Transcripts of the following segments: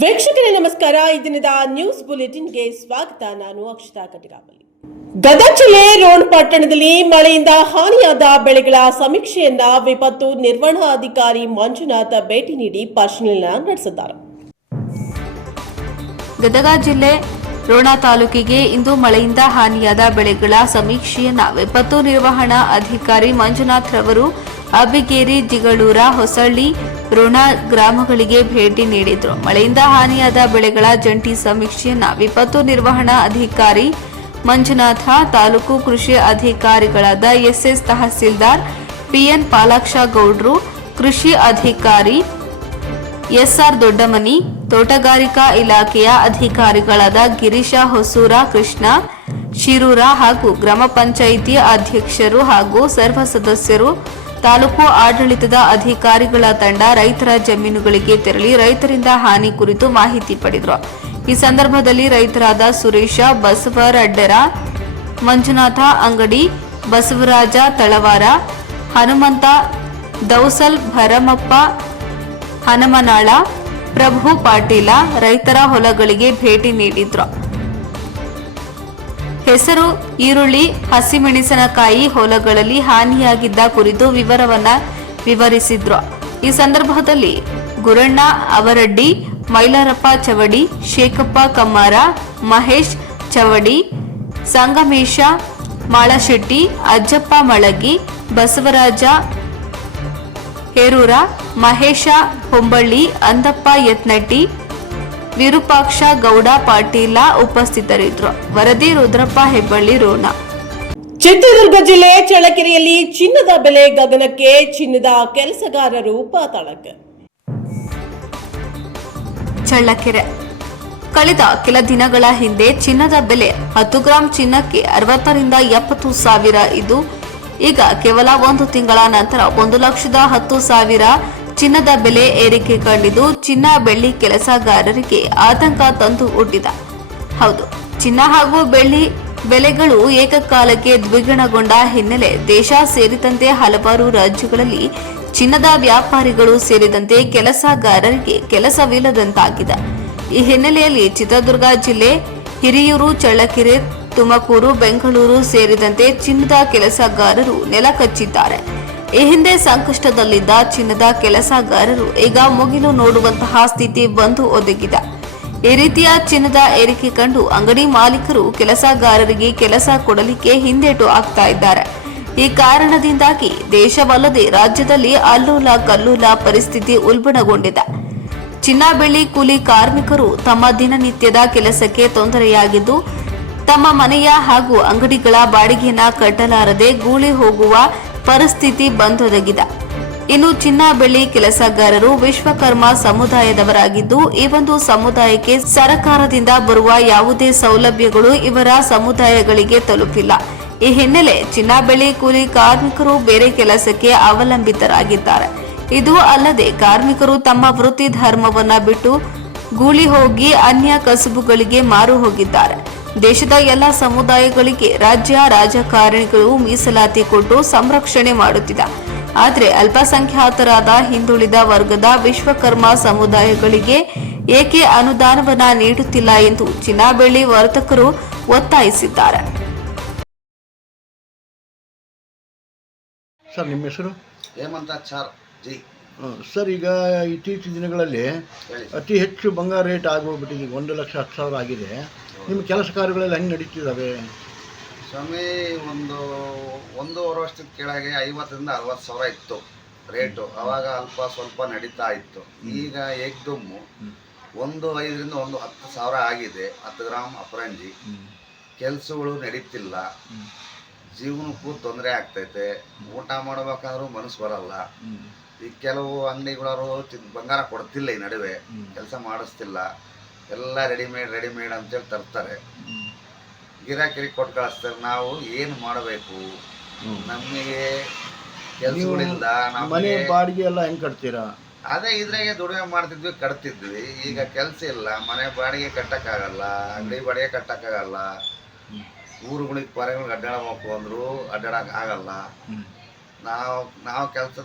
ವೀಕ್ಷಕರೇ ನಮಸ್ಕಾರ. ಈ ದಿನದ ನ್ಯೂಸ್ ಬುಲೆಟಿನ್ಗೆ ಸ್ವಾಗತ. ನಾನು ಅಕ್ಷತಾ ಕಟಗಾವಲಿ. ಗದಗ ಜಿಲ್ಲೆ ರೋಣ ಪಟ್ಟಣದಲ್ಲಿ ಮಳೆಯಿಂದ ಹಾನಿಯಾದ ಬೆಳೆಗಳ ಸಮೀಕ್ಷೆಯನ್ನ ವಿಪತ್ತು ನಿರ್ವಹಣಾ ಅಧಿಕಾರಿ ಮಂಜುನಾಥ್ ಭೇಟಿ ನೀಡಿ ಪರಿಶೀಲನೆ ನಡೆಸಿದ್ದಾರೆ. ಗದಗ ಜಿಲ್ಲೆ ರೋಣ ತಾಲೂಕಿಗೆ ಇಂದು ಮಳೆಯಿಂದ ಹಾನಿಯಾದ ಬೆಳೆಗಳ ಸಮೀಕ್ಷೆಯನ್ನ ವಿಪತ್ತು ನಿರ್ವಹಣಾ ಅಧಿಕಾರಿ ಮಂಜುನಾಥ್ ರವರು ಅಬ್ಬಿಗೇರಿ, ಜಿಗಳೂರ, ಹೊಸಳ್ಳಿ, ರೋಣ ಗ್ರಾಮಗಳಿಗೆ ಭೇಟಿ ನೀಡಿದ್ರು. ಮಳೆಯಿಂದ ಹಾನಿಯಾದ ಬೆಳೆಗಳ ಜಂಟಿ ಸಮೀಕ್ಷೆಯನ್ನ ವಿಪತ್ತು ನಿರ್ವಹಣಾ ಅಧಿಕಾರಿ ಮಂಜುನಾಥ, ತಾಲೂಕು ಕೃಷಿ ಅಧಿಕಾರಿಗಳಾದ ಎಸ್ಎಸ್ ತಹಸೀಲ್ದಾರ್ ಪಿಎನ್ ಪಾಲಾಕ್ಷ ಗೌಡ್ರು, ಕೃಷಿ ಅಧಿಕಾರಿ ಎಸ್ಆರ್ ದೊಡ್ಡಮನಿ, ತೋಟಗಾರಿಕಾ ಇಲಾಖೆಯ ಅಧಿಕಾರಿಗಳಾದ ಗಿರೀಶ ಹೊಸೂರ, ಕೃಷ್ಣ ಶಿರೂರ ಹಾಗೂ ಗ್ರಾಮ ಪಂಚಾಯಿತಿ ಅಧ್ಯಕ್ಷರು ಹಾಗೂ ಸರ್ವ ಸದಸ್ಯರು, ತಾಲೂಕು ಆಡಳಿತದ ಅಧಿಕಾರಿಗಳ ತಂಡ ರೈತರ ಜಮೀನುಗಳಿಗೆ ತೆರಳಿ ರೈತರಿಂದ ಹಾನಿ ಕುರಿತು ಮಾಹಿತಿ ಪಡೆದರು. ಈ ಸಂದರ್ಭದಲ್ಲಿ ರೈತರಾದ ಸುರೇಶ ಬಸವರಡ್ಡರ, ಮಂಜುನಾಥ ಅಂಗಡಿ, ಬಸವರಾಜ ತಳವಾರ, ಹನುಮಂತ ದೌಸಲ್, ಭರಮಪ್ಪ ಹನುಮನಾಳ, ಪ್ರಭು ಪಾಟೀಲ ರೈತರ ಹೊಲಗಳಿಗೆ ಭೇಟಿ ನೀಡಿದ್ರು. ಹೆಸರು, ಈರುಳ್ಳಿ, ಹಸಿಮೆಣಸಿನಕಾಯಿ ಹೊಲಗಳಲ್ಲಿ ಹಾನಿಯಾಗಿದ್ದ ಕುರಿತು ವಿವರವನ್ನ ವಿವರಿಸಿದ್ರು. ಈ ಸಂದರ್ಭದಲ್ಲಿ ಗುರಣ್ಣ ಅವರಡ್ಡಿ, ಮೈಲಾರಪ್ಪ ಚವಡಿ, ಶೇಖಪ್ಪ ಕಮ್ಮಾರ, ಮಹೇಶ್ ಚವಡಿ, ಸಂಗಮೇಶ ಮಾಳಶೆಟ್ಟಿ, ಅಜ್ಜಪ್ಪ ಮಳಗಿ, ಬಸವರಾಜ ಹೇರೂರ, ಮಹೇಶ ಹೊಂಬಳ್ಳಿ, ಅಂದಪ್ಪ ಯತ್ನಟ್ಟಿ, ವಿರೂಪಾಕ್ಷ ಗೌಡ ಪಾಟೀಲ ಉಪಸ್ಥಿತರಿದ್ದರು. ವರದಿ ರುದ್ರಪ್ಪ ಹೆಬ್ಬಳ್ಳಿ, ರೋಣ. ಚಿತ್ರದುರ್ಗ ಜಿಲ್ಲೆ ಚಳ್ಳಕೆರೆಯಲ್ಲಿ ಚಿನ್ನದ ಬೆಲೆ ಗಗನಕ್ಕೆ, ಚಿನ್ನದ ಕೆಲಸಗಾರರು ಪಾತಾಳಕ್ಕೆ. ಚಳ್ಳಕೆರೆ ಕಳೆದ ಕೆಲ ದಿನಗಳ ಹಿಂದೆ ಚಿನ್ನದ ಬೆಲೆ 10 ಗ್ರಾಂ ಚಿನ್ನಕ್ಕೆ 60 ರಿಂದ 70 ಸಾವಿರ ಇದ್ದು, ಈಗ ಕೇವಲ ಒಂದು ತಿಂಗಳ ನಂತರ 1,10,000 ಚಿನ್ನದ ಬೆಲೆ ಏರಿಕೆ ಕಂಡಿದ್ದು, ಚಿನ್ನ ಬೆಳ್ಳಿ ಕೆಲಸಗಾರರಿಗೆ ಆತಂಕ ತಂದು ಒಡ್ಡಿದೆ. ಹೌದು, ಚಿನ್ನ ಹಾಗೂ ಬೆಳ್ಳಿ ಬೆಲೆಗಳು ಏಕಕಾಲಕ್ಕೆ ದ್ವಿಗುಣಗೊಂಡ ಹಿನ್ನೆಲೆ ದೇಶ ಸೇರಿದಂತೆ ಹಲವಾರು ರಾಜ್ಯಗಳಲ್ಲಿ ಚಿನ್ನದ ವ್ಯಾಪಾರಿಗಳು ಸೇರಿದಂತೆ ಕೆಲಸಗಾರರಿಗೆ ಕೆಲಸವಿಲ್ಲದಂತಾಗಿದೆ. ಈ ಹಿನ್ನೆಲೆಯಲ್ಲಿ ಚಿತ್ರದುರ್ಗ ಜಿಲ್ಲೆ ಹಿರಿಯೂರು, ಚಳ್ಳಕೆರೆ, ತುಮಕೂರು, ಬೆಂಗಳೂರು ಸೇರಿದಂತೆ ಚಿನ್ನದ ಕೆಲಸಗಾರರು ನೆಲಕಚ್ಚಿದ್ದಾರೆ. ಈ ಹಿಂದೆ ಸಂಕಷ್ಟದಲ್ಲಿದ್ದ ಚಿನ್ನದ ಕೆಲಸಗಾರರು ಈಗ ಮುಗಿಲು ನೋಡುವಂತಹ ಸ್ಥಿತಿ ಬಂದು ಒದಗಿದೆ. ಈ ರೀತಿಯ ಚಿನ್ನದ ಏರಿಕೆ ಕಂಡು ಅಂಗಡಿ ಮಾಲೀಕರು ಕೆಲಸಗಾರರಿಗೆ ಕೆಲಸ ಕೊಡಲಿಕ್ಕೆ ಹಿಂದೇಟು ಆಗ್ತಾ ಇದ್ದಾರೆ. ಈ ಕಾರಣದಿಂದಾಗಿ ದೇಶವಲ್ಲದೆ ರಾಜ್ಯದಲ್ಲಿ ಅಲ್ಲೋಲ ಕಲ್ಲೋಲ ಪರಿಸ್ಥಿತಿ ಉಲ್ಬಣಗೊಂಡಿದೆ. ಚಿನ್ನ ಬೆಳ್ಳಿ ಕೂಲಿ ಕಾರ್ಮಿಕರು ತಮ್ಮ ದಿನನಿತ್ಯದ ಕೆಲಸಕ್ಕೆ ತೊಂದರೆಯಾಗಿದ್ದು, ತಮ್ಮ ಮನೆಯ ಹಾಗೂ ಅಂಗಡಿಗಳ ಬಾಡಿಗೆಯನ್ನ ಕಟ್ಟಲಾರದೆ ಗೂಳಿ ಹೋಗುವ ಪರಿಸ್ಥಿತಿ ಬಂದೊದಗಿದೆ. ಇನ್ನು ಚಿನ್ನ ಬೆಳ್ಳಿ ಕೆಲಸಗಾರರು ವಿಶ್ವಕರ್ಮ ಸಮುದಾಯದವರಾಗಿದ್ದು, ಈ ಒಂದು ಸಮುದಾಯಕ್ಕೆ ಸರ್ಕಾರದಿಂದ ಬರುವ ಯಾವುದೇ ಸೌಲಭ್ಯಗಳು ಇವರ ಸಮುದಾಯಗಳಿಗೆ ತಲುಪಿಲ್ಲ. ಈ ಹಿನ್ನೆಲೆ ಚಿನ್ನ ಬೆಳ್ಳಿ ಕೂಲಿ ಕಾರ್ಮಿಕರು ಬೇರೆ ಕೆಲಸಕ್ಕೆ ಅವಲಂಬಿತರಾಗಿದ್ದಾರೆ. ಇದು ಅಲ್ಲದೆ ಕಾರ್ಮಿಕರು ತಮ್ಮ ವೃತ್ತಿ ಧರ್ಮವನ್ನ ಬಿಟ್ಟು ಗೂಳಿ ಹೋಗಿ ಅನ್ಯ ಕಸುಬುಗಳಿಗೆ ಮಾರು ಹೋಗಿದ್ದಾರೆ. ದೇಶದ ಎಲ್ಲ ಸಮುದಾಯಗಳಿಗೆ ರಾಜ್ಯ ರಾಜಕಾರಣಿಗಳು ಮೀಸಲಾತಿ ಕೊಟ್ಟು ಸಂರಕ್ಷಣೆ ಮಾಡುತ್ತಿದೆ. ಆದರೆ ಅಲ್ಪಸಂಖ್ಯಾತರಾದ ಹಿಂದುಳಿದ ವರ್ಗದ ವಿಶ್ವಕರ್ಮ ಸಮುದಾಯಗಳಿಗೆ ಏಕೆ ಅನುದಾನವನ್ನ ನೀಡುತ್ತಿಲ್ಲ ಎಂದು ಚಿನ್ನ ಬೆಳ್ಳಿ ವರ್ತಕರು ಒತ್ತಾಯಿಸಿದ್ದಾರೆ. ಸರ್, ನಿಮ್ಮ ಹೆಸರು? ಹೇಮಂತಾಚಾರ್ ಜಿ. ಸರ್, ಈಗ ಇತ್ತೀಚಿನ ದಿನಗಳಲ್ಲಿ ಅತಿ ಹೆಚ್ಚು ಬಂಗಾರ ರೇಟ್ ಆಗೋಗ್ಬಿಟ್ಟಿದೆ. 1,10,000 ಆಗಿದೆ. ನಿಮ್ಮ ಕೆಲಸ ಕಾರ್ಯಗಳೆಲ್ಲ ಹೆಂಗೆ ನಡೀತಿದ್ದಾವೆ? ಸ್ವಾಮಿ, ಒಂದೂವರೆ ವರ್ಷದ ಕೆಳಗೆ 50,000 ರಿಂದ 60,000 ಇತ್ತು ರೇಟು. ಆವಾಗ ಅಲ್ಪ ಸ್ವಲ್ಪ ನಡೀತಾ ಇತ್ತು. ಈಗ ಏಕ್ದಮ್ಮು 1,5,000 ರಿಂದ 10,000 ಆಗಿದೆ. 10 ಗ್ರಾಮ್ ಅಪರಂಜಿ. ಕೆಲಸಗಳು ನಡೀತಿಲ್ಲ. ಜೀವನಕ್ಕೂ ತೊಂದರೆ ಆಗ್ತೈತೆ. ಊಟ ಮಾಡಬೇಕಾದ್ರೂ ಮನಸ್ಸು ಬರಲ್ಲ. ಈ ಕೆಲವು ಅಂಗಡಿಗಳವರು ಬಂಗಾರ ಕೊಡ್ತಿಲ್ಲ, ಈ ನಡುವೆ ಕೆಲಸ ಮಾಡಿಸ್ತಿಲ್ಲ. ಎಲ್ಲ ರೆಡಿಮೇಡ್ ಅಂತೇಳಿ ತರ್ತಾರೆ, ಗಿರಾಕಿರಿ ಕೊಟ್ಟು ಕಳಿಸ್ತಾರೆ. ನಾವು ಏನು ಮಾಡಬೇಕು? ನಮಗೆ ಕೆಲಸಗಳಿಂದ ಮನೆ ಬಾಡಿಗೆ ಎಲ್ಲ ಹೆಂಗೆ ಕಟ್ತೀರಾ? ಅದೇ ಇದ್ರಾಗೆ ದುಡಿಮೆ ಮಾಡ್ತಿದ್ವಿ, ಕಟ್ತಿದ್ವಿ. ಈಗ ಕೆಲಸ ಇಲ್ಲ, ಮನೆ ಬಾಡಿಗೆ ಕಟ್ಟಕ್ಕಾಗಲ್ಲ, ಅಂಗಡಿ ಬಾಡಿಗೆ ಕಟ್ಟಕ್ಕಾಗಲ್ಲ. ಊರುಗಳಿಗೆ ಪರೆಗಳಿಗೆ ಅಡ್ಡಾಡಬೇಕು ಅಂದ್ರು ಅಡ್ಡಾಡಕ್ ಆಗಲ್ಲ. ನಾವು ಕೆಲಸ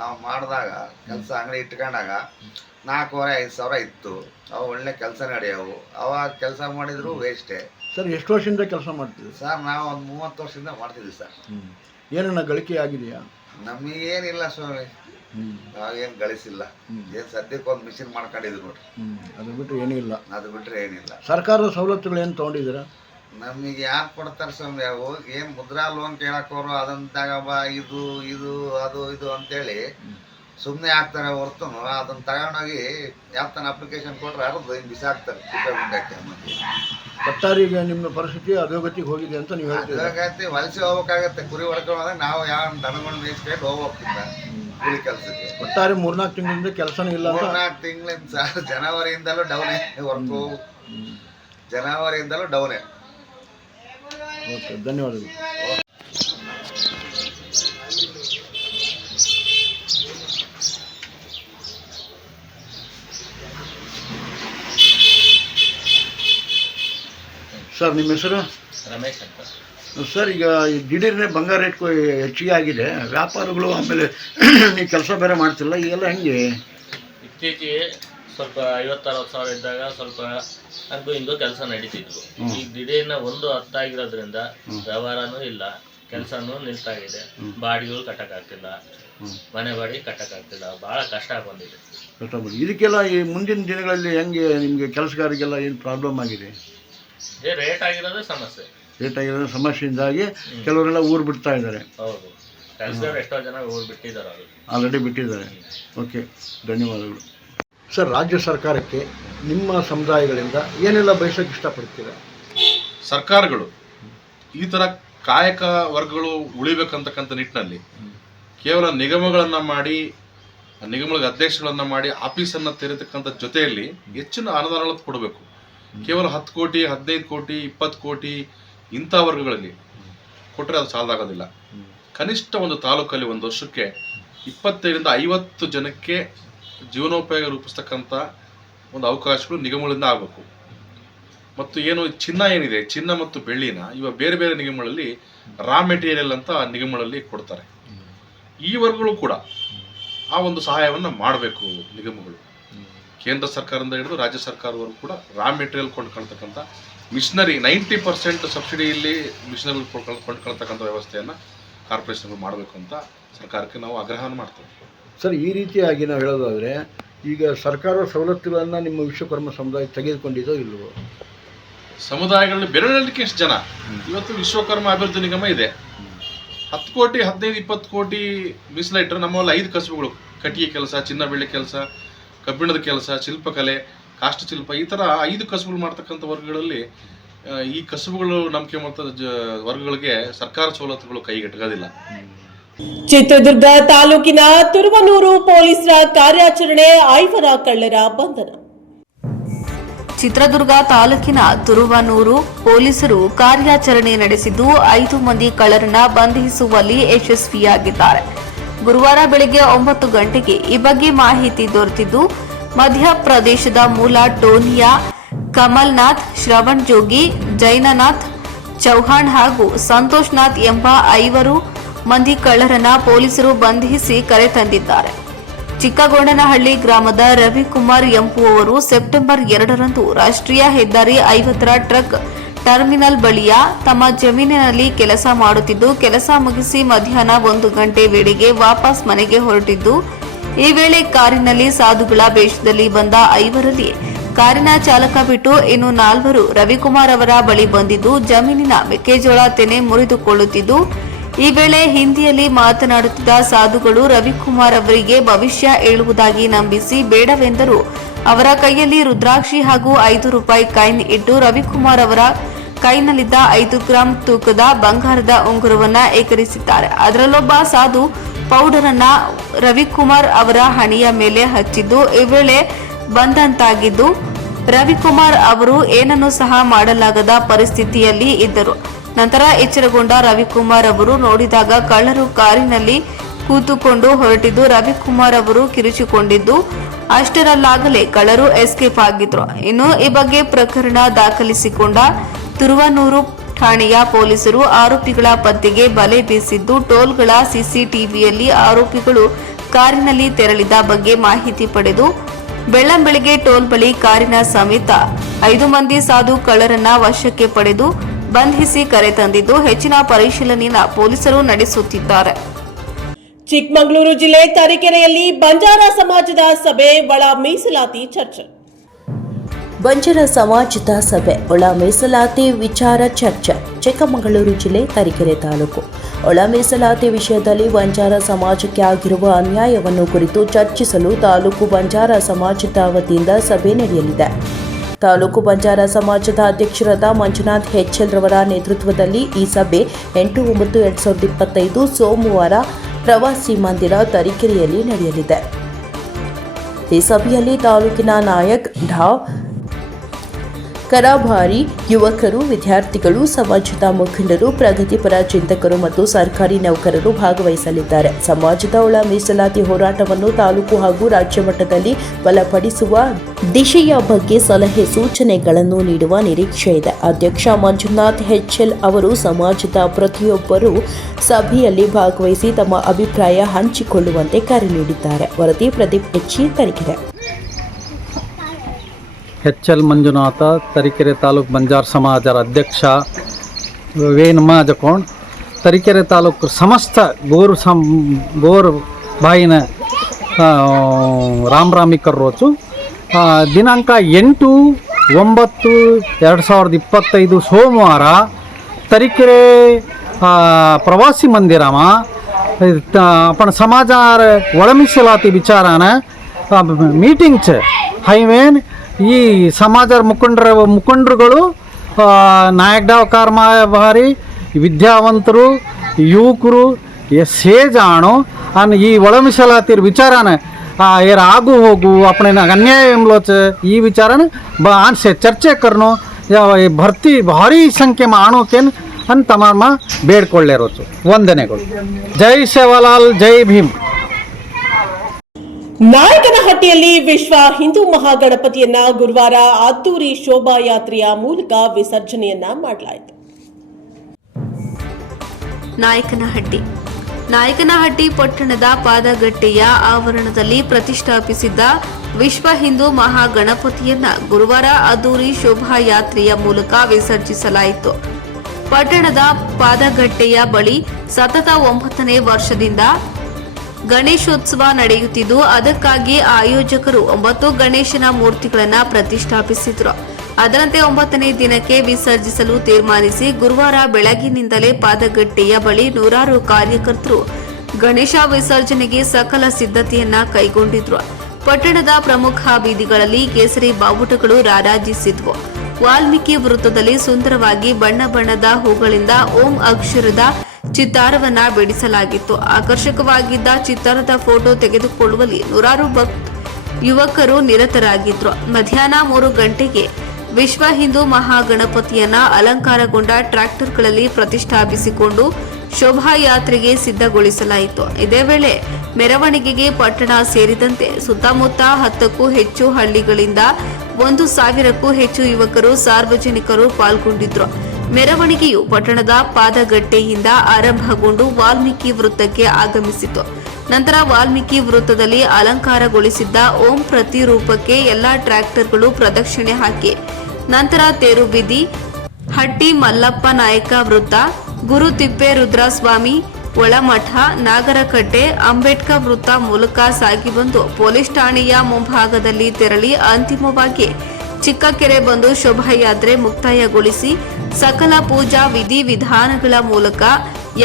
ನಾವು ಮಾಡಿದಾಗ ಕೆಲಸ ಅಂಗಡಿ ಇಟ್ಕೊಂಡಾಗ 4,500 ಇತ್ತು. ಅವು ಒಳ್ಳೆ ಕೆಲಸ ನಡೆಯವು. ಅವಾಗ ಕೆಲಸ ಮಾಡಿದ್ರು ವೇಸ್ಟೇ. ಸರ್ ಎಷ್ಟು ವರ್ಷದಿಂದ ಕೆಲಸ ಮಾಡ್ತೀವಿ ಸರ್ ನಾವು ಒಂದು 30 ವರ್ಷದಿಂದ ಮಾಡ್ತಿದ್ವಿ ಸರ್. ಏನನ್ನ ಗಳಿಕೆ ಆಗಿದೆಯಾ? ನಮಗೇನಿಲ್ಲ ಸ್ವಾಮಿ, ನಾವೇನು ಗಳಿಸಿಲ್ಲ. ಏನು ಸದ್ಯಕ್ಕೆ ಒಂದು ಮಿಷಿನ್ ಮಾಡ್ಕೊಂಡಿದ್ರು ನೋಡ್ರಿ, ಅದು ಬಿಟ್ಟರೆ ಏನೂ ಇಲ್ಲ. ಅದು ಬಿಟ್ಟರೆ ಏನಿಲ್ಲ. ಸರ್ಕಾರದ ಸವಲತ್ತುಗಳು ಏನು ತೊಗೊಂಡಿದ್ದೀರಾ? ನಮಗೆ ಯಾರು ಕೊಡ್ತಾರೆ ಸ್ವಾಮಿ? ಹೋಗಿ ಏನು ಮುದ್ರಾ ಲೋನ್ ಕೇಳೋಕೋರು ಅದನ್ನ ತಗೋಬ, ಇದು ಅದು ಅಂತೇಳಿ ಸುಮ್ಮನೆ ಹಾಕ್ತಾರೆ ಹೊರತು ಅದನ್ನ ತಗೊಂಡೋಗಿ ಯಾವತ್ತನ ಅಪ್ಲಿಕೇಶನ್ ಕೊಟ್ರೆ ಅರ್ದು ಹಿಂಗೆ ಬಿಸಾಕ್ತಾರೆ ಗುಂಡಕ್ಕೆ. ಒಟ್ಟಾರಿಗೆ ನಿಮ್ಮ ಪರಿಸ್ಥಿತಿ ಅಧೋಗತಿಗೆ ಹೋಗಿದೆ ಅಂತ ನೀವು ಹೇಳ್ತೀರಾ? ಅಧೋಗತಿ ವಲಸೆ ಹೋಗ್ಬೇಕಾಗತ್ತೆ. ಕುರಿ ಹೊಡ್ಕೊಂಡಾಗ ನಾವು ಯಾವ ದನಗಳನ್ನ ಮೇಯಿಸ್ಕೊಂಡು ಹೋಗ್ಬೇಕಿಲ್ಲ ಕೂಲಿ ಕೆಲಸಕ್ಕೆ. ಒಟ್ಟಾರೆ 3-4 ತಿಂಗಳಿಂದ ಕೆಲಸನೇ ಇಲ್ಲ. 3-4 ತಿಂಗಳಿಂದ ಸರ್, ಜನವರಿಯಿಂದಲೂ ಡೌನೇ ವರ್ಕು, ಜನವರಿಯಿಂದಲೂ ಡೌನೇ. ಓಕೆ, ಧನ್ಯವಾದಗಳು. ಸರ್ ನಿಮ್ಮ ಹೆಸರು? ರಮೇಶ್ ಅಂತ ಸರ್, ಈಗ ಈ ದಿಢೀರ್ನೆ ಬಂಗಾರ ರೇಟ್ ಹೆಚ್ಚಿಗೆ ಆಗಿದೆ, ವ್ಯಾಪಾರಗಳು, ಆಮೇಲೆ ನೀವು ಕೆಲಸ ಬೇರೆ ಮಾಡ್ತಿಲ್ಲ, ಈಗೆಲ್ಲ ಹೆಂಗೆ? ಇತ್ತೀಚೆಗೆ ಸ್ವಲ್ಪ 50-60 ಸಾವಿರ ಇದ್ದಾಗ ಸ್ವಲ್ಪ ಹಂಗೂ ಹಿಂಗೂ ಕೆಲಸ ನಡೀತಿದ್ವು. ಈಗ ದಿಢೀರ್ನ 1-10 ಆಗಿರೋದ್ರಿಂದ ವ್ಯವಹಾರನೂ ಇಲ್ಲ, ಕೆಲಸನೂ ನಿಲ್ತಾಗಿದೆ, ಬಾಡಿಗೆಗಳು ಕಟ್ಟಕ್ಕಾಗ್ತಿಲ್ಲ, ಮನೆ ಬಾಡಿಗೆ ಕಟ್ಟಕ್ಕಾಗ್ತಿಲ್ಲ, ಭಾಳ ಕಷ್ಟ ಬಂದಿದೆ. ಇದಕ್ಕೆಲ್ಲ ಈ ಮುಂದಿನ ದಿನಗಳಲ್ಲಿ ಹೆಂಗೆ ನಿಮಗೆ ಕೆಲಸಗಾರಿಗೆಲ್ಲ ಏನು ಪ್ರಾಬ್ಲಮ್ ಆಗಿದೆ? ರೇಟ್ ಆಗಿರೋದೇ ಸಮಸ್ಯೆ. ರೇಟ್ ಆಗಿರೋ ಸಮಸ್ಯೆಯಿಂದಾಗಿ ಕೆಲವರೆಲ್ಲ ಊರು ಬಿಡ್ತಾ ಇದ್ದಾರೆ. ಹೌದು, ಕೆಲಸದವ್ರು ಎಷ್ಟೋ ಜನ ಊರು ಬಿಟ್ಟಿದ್ದಾರೆ, ಅವರು ಆಲ್ರೆಡಿ ಬಿಟ್ಟಿದ್ದಾರೆ. ಓಕೆ, ಧನ್ಯವಾದಗಳು. ಸರ್, ರಾಜ್ಯ ಸರ್ಕಾರಕ್ಕೆ ನಿಮ್ಮ ಸಮುದಾಯಗಳಿಂದ ಏನೆಲ್ಲ ಬಯಸೋಕ್ಕೆ ಇಷ್ಟಪಡ್ತೀರಾ? ಸರ್ಕಾರಗಳು ಈ ಥರ ಕಾಯಕ ವರ್ಗಗಳು ಉಳಿಬೇಕಂತಕ್ಕಂಥ ನಿಟ್ಟಿನಲ್ಲಿ ಕೇವಲ ನಿಗಮಗಳನ್ನು ಮಾಡಿ, ನಿಗಮಗಳಿಗೆ ಅಧ್ಯಕ್ಷಗಳನ್ನು ಮಾಡಿ ಆಫೀಸನ್ನು ತೆರೆತಕ್ಕಂಥ ಜೊತೆಯಲ್ಲಿ ಹೆಚ್ಚಿನ ಅನುದಾನಗಳನ್ನು ಕೊಡಬೇಕು. ಕೇವಲ 10 ಕೋಟಿ, 15 ಕೋಟಿ, 20 ಕೋಟಿ ಇಂಥ ವರ್ಗಗಳಲ್ಲಿ ಕೊಟ್ಟರೆ ಅದು ಸಾಲದಾಗೋದಿಲ್ಲ. ಕನಿಷ್ಠ ಒಂದು ತಾಲೂಕಲ್ಲಿ ಒಂದು ವರ್ಷಕ್ಕೆ 25ರಿಂದ 50 ಜನಕ್ಕೆ ಜೀವನೋಪಯೋಗ ರೂಪಿಸ್ತಕ್ಕಂಥ ಒಂದು ಅವಕಾಶಗಳು ನಿಗಮಗಳಿಂದ ಆಗಬೇಕು. ಮತ್ತು ಏನು ಚಿನ್ನ ಏನಿದೆ, ಚಿನ್ನ ಮತ್ತು ಬೆಳ್ಳಿನ ಇವಾಗ ಬೇರೆ ಬೇರೆ ನಿಗಮಗಳಲ್ಲಿ ರಾ ಮೆಟೀರಿಯಲ್ ಅಂತ ನಿಗಮಗಳಲ್ಲಿ ಕೊಡ್ತಾರೆ. ಈ ವರ್ಗಗಳು ಕೂಡ ಆ ಒಂದು ಸಹಾಯವನ್ನು ಮಾಡಬೇಕು ನಿಗಮಗಳು. ಕೇಂದ್ರ ಸರ್ಕಾರದಿಂದ ಹಿಡಿದು ರಾಜ್ಯ ಸರ್ಕಾರವರೆಗೂ ಕೂಡ ರಾ ಮೆಟೀರಿಯಲ್ ಕೊಂಡ್ಕೊಳ್ತಕ್ಕಂಥ ಮಿಷನರಿ 90% ಸಬ್ಸಿಡಿಯಲ್ಲಿ ಮಿಷನರಿ ಕೊಂಡ್ಕೊಳ್ತಕ್ಕಂಥ ವ್ಯವಸ್ಥೆಯನ್ನು ಕಾರ್ಪೊರೇಷನ್ಗಳು ಮಾಡಬೇಕು ಅಂತ ಸರ್ಕಾರಕ್ಕೆ ನಾವು ಆಗ್ರಹವನ್ನು ಮಾಡ್ತೇವೆ. ಸರ್, ಈ ರೀತಿಯಾಗಿ ನಾವು ಹೇಳೋದಾದರೆ ಈಗ ಸರ್ಕಾರದ ಸವಲತ್ತುಗಳನ್ನು ನಿಮ್ಮ ವಿಶ್ವಕರ್ಮ ಸಮುದಾಯ ತೆಗೆದುಕೊಂಡಿದ್ದೋ ಇಲ್ಲವೋ? ಸಮುದಾಯಗಳಲ್ಲಿ ಬೆರಳಿಕೆ ಎಷ್ಟು ಜನ ಇವತ್ತು ವಿಶ್ವಕರ್ಮ ಅಭಿವೃದ್ಧಿ ನಿಗಮ ಇದೆ. 10 ಕೋಟಿ, 15, 20 ಕೋಟಿ ಮೀಸಲಿಟ್ಟರೆ ನಮ್ಮಲ್ಲಿ 5 ಕಸುಬುಗಳು, ಕಟ್ಟಿಗೆ ಕೆಲಸ, ಚಿನ್ನ ಬೆಳ್ಳಿ ಕೆಲಸ, ಕಬ್ಬಿಣದ ಕೆಲಸ, ಶಿಲ್ಪಕಲೆ, ಕಾಷ್ಟಶಿಲ್ಪ, ಈ ಥರ 5 ಕಸುಬುಗಳು ಮಾಡ್ತಕ್ಕಂಥ ವರ್ಗಗಳಲ್ಲಿ ಈ ಕಸುಬುಗಳು ನಂಬಿಕೆ ಮಾಡ್ತ ವರ್ಗಗಳಿಗೆ ಸರ್ಕಾರ ಸವಲತ್ತುಗಳು ಕೈಗೆಟಗೋದಿಲ್ಲ. ಚಿತ್ರದುರ್ಗ ತಾಲೂಕಿನ ತುರುವನೂರು ಪೊಲೀಸರ ಕಾರ್ಯಾಚರಣೆ, 5 ಕಳ್ಳರ ಬಂಧನ. ಚಿತ್ರದುರ್ಗ ತಾಲೂಕಿನ ತುರುವನೂರು ಪೊಲೀಸರು ಕಾರ್ಯಾಚರಣೆ ನಡೆಸಿದ್ದು 5 ಮಂದಿ ಕಳ್ಳರನ್ನ ಬಂಧಿಸುವಲ್ಲಿ ಯಶಸ್ವಿಯಾಗಿದ್ದಾರೆ. ಗುರುವಾರ ಬೆಳಗ್ಗೆ 9 ಗಂಟೆಗೆ ಈ ಬಗ್ಗೆ ಮಾಹಿತಿ ದೊರೆತಿದ್ದು, ಮಧ್ಯಪ್ರದೇಶದ ಮೂಲ ಟೋನಿಯಾ ಕಮಲ್ನಾಥ್, ಶ್ರವಣ್ ಜೋಗಿ, ಜೈನನಾಥ್ ಚೌಹಾಣ್ ಹಾಗೂ ಸಂತೋಷ್ ನಾಥ್ ಎಂಬ 5 ಮಂದಿ ಕಳ್ಳರನ್ನ ಪೊಲೀಸರು ಬಂಧಿಸಿ ಕರೆತಂದಿದ್ದಾರೆ. ಚಿಕ್ಕಗೊಂಡನಹಳ್ಳಿ ಗ್ರಾಮದ ರವಿಕುಮಾರ್ ಎಂಬುವವರು ಸೆಪ್ಟೆಂಬರ್ 2ರಂದು ರಾಷ್ಟ್ರೀಯ ಹೆದ್ದಾರಿ 50ರ ಟ್ರಕ್ ಟರ್ಮಿನಲ್ ಬಳಿಯ ತಮ್ಮ ಜಮೀನಿನಲ್ಲಿ ಕೆಲಸ ಮಾಡುತ್ತಿದ್ದು, ಕೆಲಸ ಮುಗಿಸಿ ಮಧ್ಯಾಹ್ನ 1 ಗಂಟೆ ವೇಳೆಗೆ ವಾಪಸ್ ಮನೆಗೆ ಹೊರಟಿದ್ದು, ಈ ವೇಳೆ ಕಾರಿನಲ್ಲಿ ಸಾಧುಗಳ ವೇಷದಲ್ಲಿ ಬಂದ 5ರಲ್ಲಿ ಕಾರಿನ ಚಾಲಕ ಬಿಟ್ಟು ಇನ್ನು 4 ರವಿಕುಮಾರ್ ಅವರ ಬಳಿ ಬಂದಿದ್ದು, ಜಮೀನಿನ ಮೆಕ್ಕೆಜೋಳ ತೆನೆ ಮುರಿದುಕೊಳ್ಳುತ್ತಿದ್ದು, ಈ ವೇಳೆ ಹಿಂದಿಯಲ್ಲಿ ಮಾತನಾಡುತ್ತಿದ್ದ ಸಾಧುಗಳು ರವಿಕುಮಾರ್ ಅವರಿಗೆ ಭವಿಷ್ಯ ಹೇಳುವುದಾಗಿ ನಂಬಿಸಿ ಬೇಡವೆಂದರೂ ಅವರ ಕೈಯಲ್ಲಿ ರುದ್ರಾಕ್ಷಿ ಹಾಗೂ 5 ರೂಪಾಯಿ ಕಾಯಿನ್ ಇಟ್ಟು ರವಿಕುಮಾರ್ ಅವರ ಕೈನಲ್ಲಿದ್ದ 5 ಗ್ರಾಂ ತೂಕದ ಬಂಗಾರದ ಉಂಗುರವನ್ನ ಏಕರಿಸಿದ್ದಾರೆ. ಅದರಲ್ಲೊಬ್ಬ ಸಾಧು ಪೌಡರ್ ಅನ್ನ ರವಿಕುಮಾರ್ ಅವರ ಹಣೆಯ ಮೇಲೆ ಹಚ್ಚಿದ್ದು, ಈ ವೇಳೆ ಬಂದಂತಾಗಿದ್ದು, ರವಿಕುಮಾರ್ ಅವರು ಏನನ್ನೂ ಸಹ ಮಾಡಲಾಗದ ಪರಿಸ್ಥಿತಿಯಲ್ಲಿ ಇದ್ದರು. ನಂತರ ಎಚ್ಚರಗೊಂಡ ರವಿಕುಮಾರ್ ಅವರು ನೋಡಿದಾಗ ಕಳ್ಳರು ಕಾರಿನಲ್ಲಿ ಕೂತುಕೊಂಡು ಹೊರಟಿದ್ದು, ರವಿಕುಮಾರ್ ಅವರು ಕಿರಿಚಿಕೊಂಡಿದ್ದು, ಅಷ್ಟರಲ್ಲಾಗಲೇ ಕಳ್ಳರು ಎಸ್ಕೇಪ್ ಆಗಿದ್ರು. ಇನ್ನು ಈ ಬಗ್ಗೆ ಪ್ರಕರಣ ದಾಖಲಿಸಿಕೊಂಡ ತುರುವನೂರು ಠಾಣೆಯ ಪೊಲೀಸರು ಆರೋಪಿಗಳ ಪತ್ತೆಗೆ ಬಲೆ ಬೀಸಿದ್ದು, ಟೋಲ್ಗಳ ಸಿಸಿಟಿವಿಯಲ್ಲಿ ಆರೋಪಿಗಳು ಕಾರಿನಲ್ಲಿ ತೆರಳಿದ ಬಗ್ಗೆ ಮಾಹಿತಿ ಪಡೆದು ಬೆಳ್ಳಂಬೆಳಿಗ್ಗೆ ಟೋಲ್ ಬಳಿ ಕಾರಿನ ಸಮೇತ 5 ಮಂದಿ ಸಾಧು ಕಳ್ಳರನ್ನ ವಶಕ್ಕೆ ಪಡೆದು ಬಂಧಿಸಿ ಕರೆ ತಂದಿದ್ದು ಹೆಚ್ಚಿನ ಪರಿಶೀಲನೆಯನ್ನು ಪೊಲೀಸರು ನಡೆಸುತ್ತಿದ್ದಾರೆ. ಚಿಕ್ಕಮಗಳೂರು ಜಿಲ್ಲೆ ತರೀಕೆರೆಯಲ್ಲಿ ಬಂಜಾರ ಸಮಾಜದ ಸಭೆ ಒಳ ಮೀಸಲಾತಿ ಚರ್ಚೆ. ಬಂಜಾರ ಸಮಾಜದ ಸಭೆ ಒಳ ಮೀಸಲಾತಿ ವಿಚಾರ ಚರ್ಚೆ. ಚಿಕ್ಕಮಗಳೂರು ಜಿಲ್ಲೆ ತರೀಕೆರೆ ತಾಲೂಕು ಒಳ ಮೀಸಲಾತಿ ವಿಷಯದಲ್ಲಿ ಬಂಜಾರ ಸಮಾಜಕ್ಕೆ ಆಗಿರುವ ಅನ್ಯಾಯವನ್ನು ಕುರಿತು ಚರ್ಚಿಸಲು ತಾಲೂಕು ಬಂಜಾರ ಸಮಾಜದ ವತಿಯಿಂದ ಸಭೆ ನಡೆಯಲಿದೆ. ತಾಲೂಕು ಬಂಜಾರ ಸಮಾಜದ ಅಧ್ಯಕ್ಷರಾದ ಮಂಜುನಾಥ್ HL ರವರ ನೇತೃತ್ವದಲ್ಲಿ ಈ ಸಭೆ 8/9/2025 ಸೋಮವಾರ ಪ್ರವಾಸಿ ಮಂದಿರ ತರೀಕೆರೆಯಲ್ಲಿ ನಡೆಯಲಿದೆ. ಈ ಸಭೆಯಲ್ಲಿ ತಾಲೂಕಿನ ನಾಯಕ್ ಢಾವ್, ಕರಾಭಾರಿ, ಯುವಕರು, ವಿದ್ಯಾರ್ಥಿಗಳು, ಸಮಾಜದ ಮುಖಂಡರು, ಪ್ರಗತಿಪರ ಚಿಂತಕರು ಮತ್ತು ಸರ್ಕಾರಿ ನೌಕರರು ಭಾಗವಹಿಸಲಿದ್ದಾರೆ. ಸಮಾಜದ ಒಳ ಮೀಸಲಾತಿ ಹೋರಾಟವನ್ನು ತಾಲೂಕು ಹಾಗೂ ರಾಜ್ಯ ಮಟ್ಟದಲ್ಲಿ ಬಲಪಡಿಸುವ ದಿಶೆಯ ಬಗ್ಗೆ ಸಲಹೆ ಸೂಚನೆಗಳನ್ನು ನೀಡುವ ನಿರೀಕ್ಷೆ ಇದೆ. ಅಧ್ಯಕ್ಷ ಮಂಜುನಾಥ್ HL ಅವರು ಸಮಾಜದ ಪ್ರತಿಯೊಬ್ಬರೂ ಸಭೆಯಲ್ಲಿ ಭಾಗವಹಿಸಿ ತಮ್ಮ ಅಭಿಪ್ರಾಯ ಹಂಚಿಕೊಳ್ಳುವಂತೆ ಕರೆ ನೀಡಿದ್ದಾರೆ. ವರದಿ ಪ್ರದೀಪ್ HE, ತರೀಕೆರೆ. HL ಮಂಜುನಾಥ, ತರೀಕೆರೆ ತಾಲೂಕು ಬಂಜಾರ ಸಮಾಜರ ಅಧ್ಯಕ್ಷ ವೇಣಮಾಜಕೋಣ್, ತರೀಕೆರೆ ತಾಲೂಕು ಸಮಸ್ತ ಗೋರು ಬಾಯಿನ ರಾಮರಾಮಿಕರ್ ರೋಚು ದಿನಾಂಕ 8/9/2025 ಸೋಮವಾರ ತರೀಕೆರೆ ಪ್ರವಾಸಿ ಮಂದಿरमा आपण समाजार ಒಳಮೀಸಲಾತಿ ವಿಚಾರನ ಮೀಟಿಂಗ್ ಛೆ ಹೈವೇನ್ ಈ ಸಮಾಜದ ಮುಖಂಡರುಗಳು ನಾಯಕ್ ಡಾವ್ ಕಾರ್ಮಾರಿ ವಿದ್ಯಾವಂತರು ಯುವಕರು ಸೇ ಜಾಣು ಅನ್ ಈ ಒಳ ಮೀಸಲಾತಿ ವಿಚಾರನ ಏರ ಆಗು ಹೋಗು अपने अन्याय एमलोच ಈ ವಿಚಾರನ आन से चर्चे करनो भर्ती भारी संख्ये में आणो केन अन तमाम ಬೇಡ್ಕೊಳ್ಳೆ ರೋಚು. ವಂದನೆಗಳು. ಜೈ ಸೇವಾಲಾಲ್, ಜೈ ಭೀಮ್. ನಾಯಕನಹಟ್ಟಿಯಲ್ಲಿ ವಿಶ್ವ ಹಿಂದೂ ಮಹಾಗಣಪತಿಯನ್ನ ಗುರುವಾರ ಅದ್ದೂರಿ ಶೋಭಾಯಾತ್ರೆಯ ಮೂಲಕ ವಿಸರ್ಜನೆಯನ್ನ ಮಾಡಲಾಯಿತು. ನಾಯಕನಹಟ್ಟಿ ಪಟ್ಟಣದ ಪಾದಗಟ್ಟೆಯ ಆವರಣದಲ್ಲಿ ಪ್ರತಿಷ್ಠಾಪಿಸಿದ್ದ ವಿಶ್ವ ಹಿಂದೂ ಮಹಾಗಣಪತಿಯನ್ನ ಗುರುವಾರ ಅದ್ದೂರಿ ಶೋಭಾಯಾತ್ರೆಯ ಮೂಲಕ ವಿಸರ್ಜಿಸಲಾಯಿತು. ಪಟ್ಟಣದ ಪಾದಗಟ್ಟೆಯ ಬಳಿ ಸತತ 9ನೇ ವರ್ಷದಿಂದ ಗಣೇಶೋತ್ಸವ ನಡೆಯುತ್ತಿದ್ದು, ಅದಕ್ಕಾಗಿ ಆಯೋಜಕರು 9 ಗಣೇಶನ ಮೂರ್ತಿಗಳನ್ನು ಪ್ರತಿಷ್ಠಾಪಿಸಿದ್ರು. ಅದರಂತೆ 9ನೇ ದಿನಕ್ಕೆ ವಿಸರ್ಜಿಸಲು ತೀರ್ಮಾನಿಸಿ ಗುರುವಾರ ಬೆಳಗಿನಿಂದಲೇ ಪಾದಗಟ್ಟೆಯ ಬಳಿ ನೂರಾರು ಕಾರ್ಯಕರ್ತರು ಗಣೇಶ ವಿಸರ್ಜನೆಗೆ ಸಕಲ ಸಿದ್ಧತೆಯನ್ನ ಕೈಗೊಂಡಿದ್ರು. ಪಟ್ಟಣದ ಪ್ರಮುಖ ಬೀದಿಗಳಲ್ಲಿ ಕೇಸರಿ ಬಾವುಟಗಳು ರಾರಾಜಿಸಿದ್ವು. ವಾಲ್ಮೀಕಿ ವೃತ್ತದಲ್ಲಿ ಸುಂದರವಾಗಿ ಬಣ್ಣ ಬಣ್ಣದ ಹೂಗಳಿಂದ ಓಂ ಅಕ್ಷರದ ಚಿತ್ತಾರವನ್ನ ಬಿಡಿಸಲಾಗಿತ್ತು. ಆಕರ್ಷಕವಾಗಿದ್ದ ಚಿತ್ತಾರದ ಫೋಟೋ ತೆಗೆದುಕೊಳ್ಳುವಲ್ಲಿ ನೂರಾರು ಯುವಕರು ನಿರತರಾಗಿದ್ರು. ಮಧ್ಯಾಹ್ನ 3 ಗಂಟೆಗೆ ವಿಶ್ವ ಹಿಂದೂ ಮಹಾಗಣಪತಿಯನ್ನ ಅಲಂಕಾರಗೊಂಡ ಟ್ರ್ಯಾಕ್ಟರ್ಗಳಲ್ಲಿ ಪ್ರತಿಷ್ಠಾಪಿಸಿಕೊಂಡು ಶೋಭಾಯಾತ್ರೆಗೆ ಸಿದ್ಧಗೊಳಿಸಲಾಯಿತು. ಇದೇ ವೇಳೆ ಮೆರವಣಿಗೆಗೆ ಪಟ್ಟಣ ಸೇರಿದಂತೆ ಸುತ್ತಮುತ್ತ 10ಕ್ಕೂ ಹೆಚ್ಚು ಹಳ್ಳಿಗಳಿಂದ 1,000ಕ್ಕೂ ಹೆಚ್ಚು ಯುವಕರು ಸಾರ್ವಜನಿಕರು ಪಾಲ್ಗೊಂಡಿದ್ರು. ಮೆರವಣಿಗೆಯು ಪಟ್ಟಣದ ಪಾದಗಟ್ಟೆಯಿಂದ ಆರಂಭಗೊಂಡು ವಾಲ್ಮೀಕಿ ವೃತ್ತಕ್ಕೆ ಆಗಮಿಸಿತು. ನಂತರ ವಾಲ್ಮೀಕಿ ವೃತ್ತದಲ್ಲಿ ಅಲಂಕಾರಗೊಳಿಸಿದ್ದ ಓಂ ಪ್ರತಿರೂಪಕ್ಕೆ ಎಲ್ಲಾ ಟ್ರ್ಯಾಕ್ಟರ್ಗಳು ಪ್ರದಕ್ಷಿಣೆ ಹಾಕಿ ನಂತರ ತೇರು ಬೀದಿ, ಹಟ್ಟಿ ಮಲ್ಲಪ್ಪ ನಾಯಕ ವೃತ್ತ, ಗುರು ತಿಪ್ಪೇರುದ್ರಸ್ವಾಮಿ ಒಳಮಠ, ನಾಗರಕಟ್ಟೆ, ಅಂಬೇಡ್ಕರ್ ವೃತ್ತ ಮೂಲಕ ಸಾಗಿ ಬಂದು ಪೊಲೀಸ್ ಠಾಣೆಯ ಮುಂಭಾಗದಲ್ಲಿ ತೆರಳಿ ಅಂತಿಮವಾಗಿ ಚಿಕ್ಕಕೆರೆ ಬಂದು ಶೋಭಾಯಾತ್ರೆ ಮುಕ್ತಾಯಗೊಳಿಸಿ ಸಕಲ ಪೂಜಾ ವಿಧಿವಿಧಾನಗಳ ಮೂಲಕ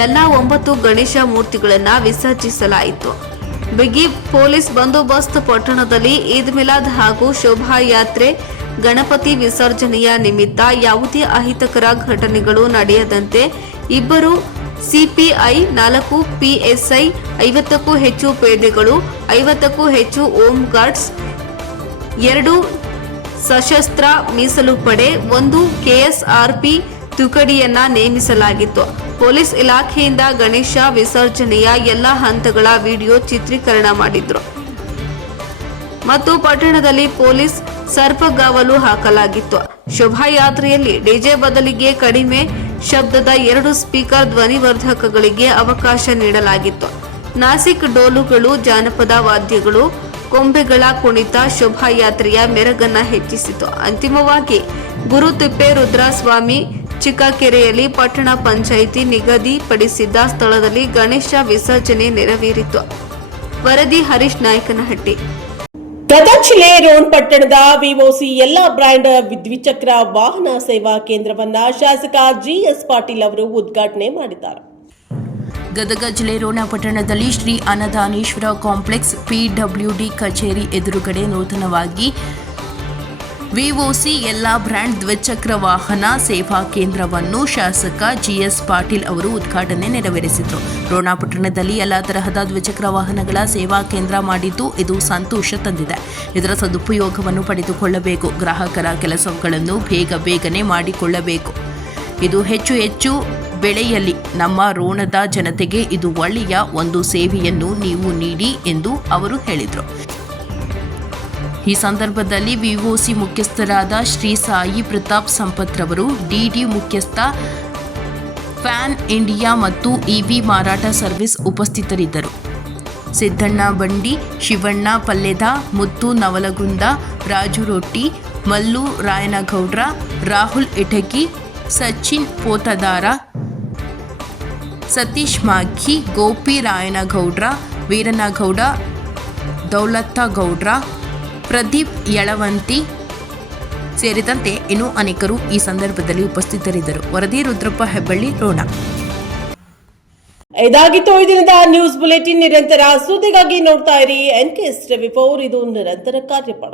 ಎಲ್ಲಾ 9 ಗಣೇಶ ಮೂರ್ತಿಗಳನ್ನು ವಿಸರ್ಜಿಸಲಾಯಿತು. ಬಿಗಿ ಪೊಲೀಸ್ ಬಂದೋಬಸ್ತ್ ಪಟ್ಟಣದಲ್ಲಿ ಈದ್ ಮಿಲಾದ್ ಹಾಗೂ ಶೋಭಾಯಾತ್ರೆ ಗಣಪತಿ ವಿಸರ್ಜನೆಯ ನಿಮಿತ್ತ ಯಾವುದೇ ಅಹಿತಕರ ಘಟನೆಗಳು ನಡೆಯದಂತೆ 2 ಸಿಪಿಐ, 4 PSI, 50ಕ್ಕೂ ಹೆಚ್ಚು ಪೇದೆಗಳು, 50ಕ್ಕೂ ಹೆಚ್ಚು ಹೋಮ್ ಗಾರ್ಡ್ಸ್, 2 ಸಶಸ್ತ್ರ ಮೀಸಲು ಪಡೆ, 1 KSRP ತುಕಡಿಯನ್ನ ನೇಮಿಸಲಾಗಿತ್ತು. ಪೊಲೀಸ್ ಇಲಾಖೆಯಿಂದ ಗಣೇಶ ವಿಸರ್ಜನೆಯ ಎಲ್ಲ ಹಂತಗಳ ವಿಡಿಯೋ ಚಿತ್ರೀಕರಣ ಮಾಡಿದ್ರು ಮತ್ತು ಪಟ್ಟಣದಲ್ಲಿ ಪೊಲೀಸ್ ಸರ್ಪಗಾವಲು ಹಾಕಲಾಗಿತ್ತು. ಶೋಭಾಯಾತ್ರೆಯಲ್ಲಿ ಡಿಜೆ ಬದಲಿಗೆ ಕಡಿಮೆ ಶಬ್ದದ 2 ಸ್ಪೀಕರ್ ಧ್ವನಿವರ್ಧಕಗಳಿಗೆ ಅವಕಾಶ ನೀಡಲಾಗಿತ್ತು. ನಾಸಿಕ್ ಡೋಲುಗಳು, ಜಾನಪದ ವಾದ್ಯಗಳು ಕೊಂಬೆಗಳ ಕುಣಿತ ಶೋಭಾಯಾತ್ರೆಯ ಮೆರಗನ್ನ ಹೆಚ್ಚಿಸಿತು. ಅಂತಿಮವಾಗಿ ಗುರುತಿಪ್ಪೆ ರುದ್ರಸ್ವಾಮಿ ಚಿಕ್ಕಕೆರೆಯಲ್ಲಿ ಪಟ್ಟಣ ಪಂಚಾಯಿತಿ ನಿಗದಿಪಡಿಸಿದ್ದ ಸ್ಥಳದಲ್ಲಿ ಗಣೇಶ ವಿಸರ್ಜನೆ ನೆರವೇರಿತು. ವರದಿ ಹರೀಶ್ ನಾಯಕನಹಟ್ಟಿ. ಗದಗ ಜಿಲ್ಲೆ ರೋಣ ಪಟ್ಟಣದ ವಿಒಸಿ ಎಲ್ಲಾ ಬ್ರ್ಯಾಂಡ್ ದ್ವಿಚಕ್ರ ವಾಹನ ಸೇವಾ ಕೇಂದ್ರವನ್ನ ಶಾಸಕ ಜಿಎಸ್ ಪಾಟೀಲ್ ಅವರು ಉದ್ಘಾಟನೆ ಮಾಡಿದ್ದಾರೆ. ಗದಗ ಜಿಲ್ಲೆ ರೋಣ ಪಟ್ಟಣದಲ್ಲಿ ಶ್ರೀ ಅನ್ನದಾನೇಶ್ವರ ಕಾಂಪ್ಲೆಕ್ಸ್ ಪಿಡಬ್ಲ್ಯೂಡಿ ಕಚೇರಿ ಎದುರುಗಡೆ ನೂತನವಾಗಿ ವಿಒಸಿ ಎಲ್ಲಾ ಬ್ರ್ಯಾಂಡ್ ದ್ವಿಚಕ್ರ ವಾಹನ ಸೇವಾ ಕೇಂದ್ರವನ್ನು ಶಾಸಕ ಜಿಎಸ್ ಪಾಟೀಲ್ ಅವರು ಉದ್ಘಾಟನೆ ನೆರವೇರಿಸಿದರು. ರೋಣ ಪಟ್ಟಣದಲ್ಲಿ ಎಲ್ಲ ತರಹದ ದ್ವಿಚಕ್ರ ವಾಹನಗಳ ಸೇವಾ ಕೇಂದ್ರ ಮಾಡಿದ್ದು ಇದು ಸಂತೋಷ ತಂದಿದೆ. ಇದರ ಸದುಪಯೋಗವನ್ನು ಪಡೆದುಕೊಳ್ಳಬೇಕು. ಗ್ರಾಹಕರ ಕೆಲಸಗಳನ್ನು ಬೇಗನೆ ಮಾಡಿಕೊಳ್ಳಬೇಕು. ಇದು ಹೆಚ್ಚು ಬೆಳೆಯಲಿ. ನಮ್ಮ ರೋಣದ ಜನತೆಗೆ ಇದು ಒಳ್ಳೆಯ ಒಂದು ಸೇವೆಯನ್ನು ನೀವು ನೀಡಿ ಎಂದು ಅವರು ಹೇಳಿದರು. ಈ ಸಂದರ್ಭದಲ್ಲಿ ವಿಒಸಿ ಮುಖ್ಯಸ್ಥರಾದ ಶ್ರೀ ಸಾಯಿ ಪ್ರತಾಪ್ ಸಂಪತ್ ರವರು, ಡಿಡಿ ಮುಖ್ಯಸ್ಥ ಫ್ಯಾನ್ ಇಂಡಿಯಾ ಮತ್ತು ಇವಿ ಮಾರಾಟ ಸರ್ವಿಸ್ ಉಪಸ್ಥಿತರಿದ್ದರು. ಸಿದ್ದಣ್ಣ ಬಂಡಿ, ಶಿವಣ್ಣ ಪಲ್ಲೆದ, ಮುತ್ತು ನವಲಗುಂದ, ರಾಜು ರೊಟ್ಟಿ, ಮಲ್ಲು ರಾಯನಗೌಡ್ರ, ರಾಹುಲ್ ಇಟಗಿ, ಸಚಿನ್ ಪೋತದಾರ, ಸತೀಶ್ ಮಾಘಿ, ಗೋಪಿ ರಾಯನಗೌಡ್ರ, ವೀರನಗೌಡ, ದೌಲತ್ತ ಗೌಡ್ರ, ಪ್ರದೀಪ್ ಯಳವಂತಿ ಸೇರಿದಂತೆ ಇನ್ನೂ ಅನೇಕರು ಈ ಸಂದರ್ಭದಲ್ಲಿ ಉಪಸ್ಥಿತರಿದ್ದರು. ವರದಿ ರುದ್ರಪ್ಪ ಹೆಬ್ಬಳ್ಳಿ, ರೋಣ. ಇದಾಗಿತ್ತು ಈ ದಿನದ ನ್ಯೂಸ್ ಬುಲೆಟಿನ್. ನಿರಂತರ ಸುದ್ದಿಗಾಗಿ ನೋಡ್ತಾ ಇರಿ NKS 24. ಇದು ನಿರಂತರ ಕಾರ್ಯಪಡ.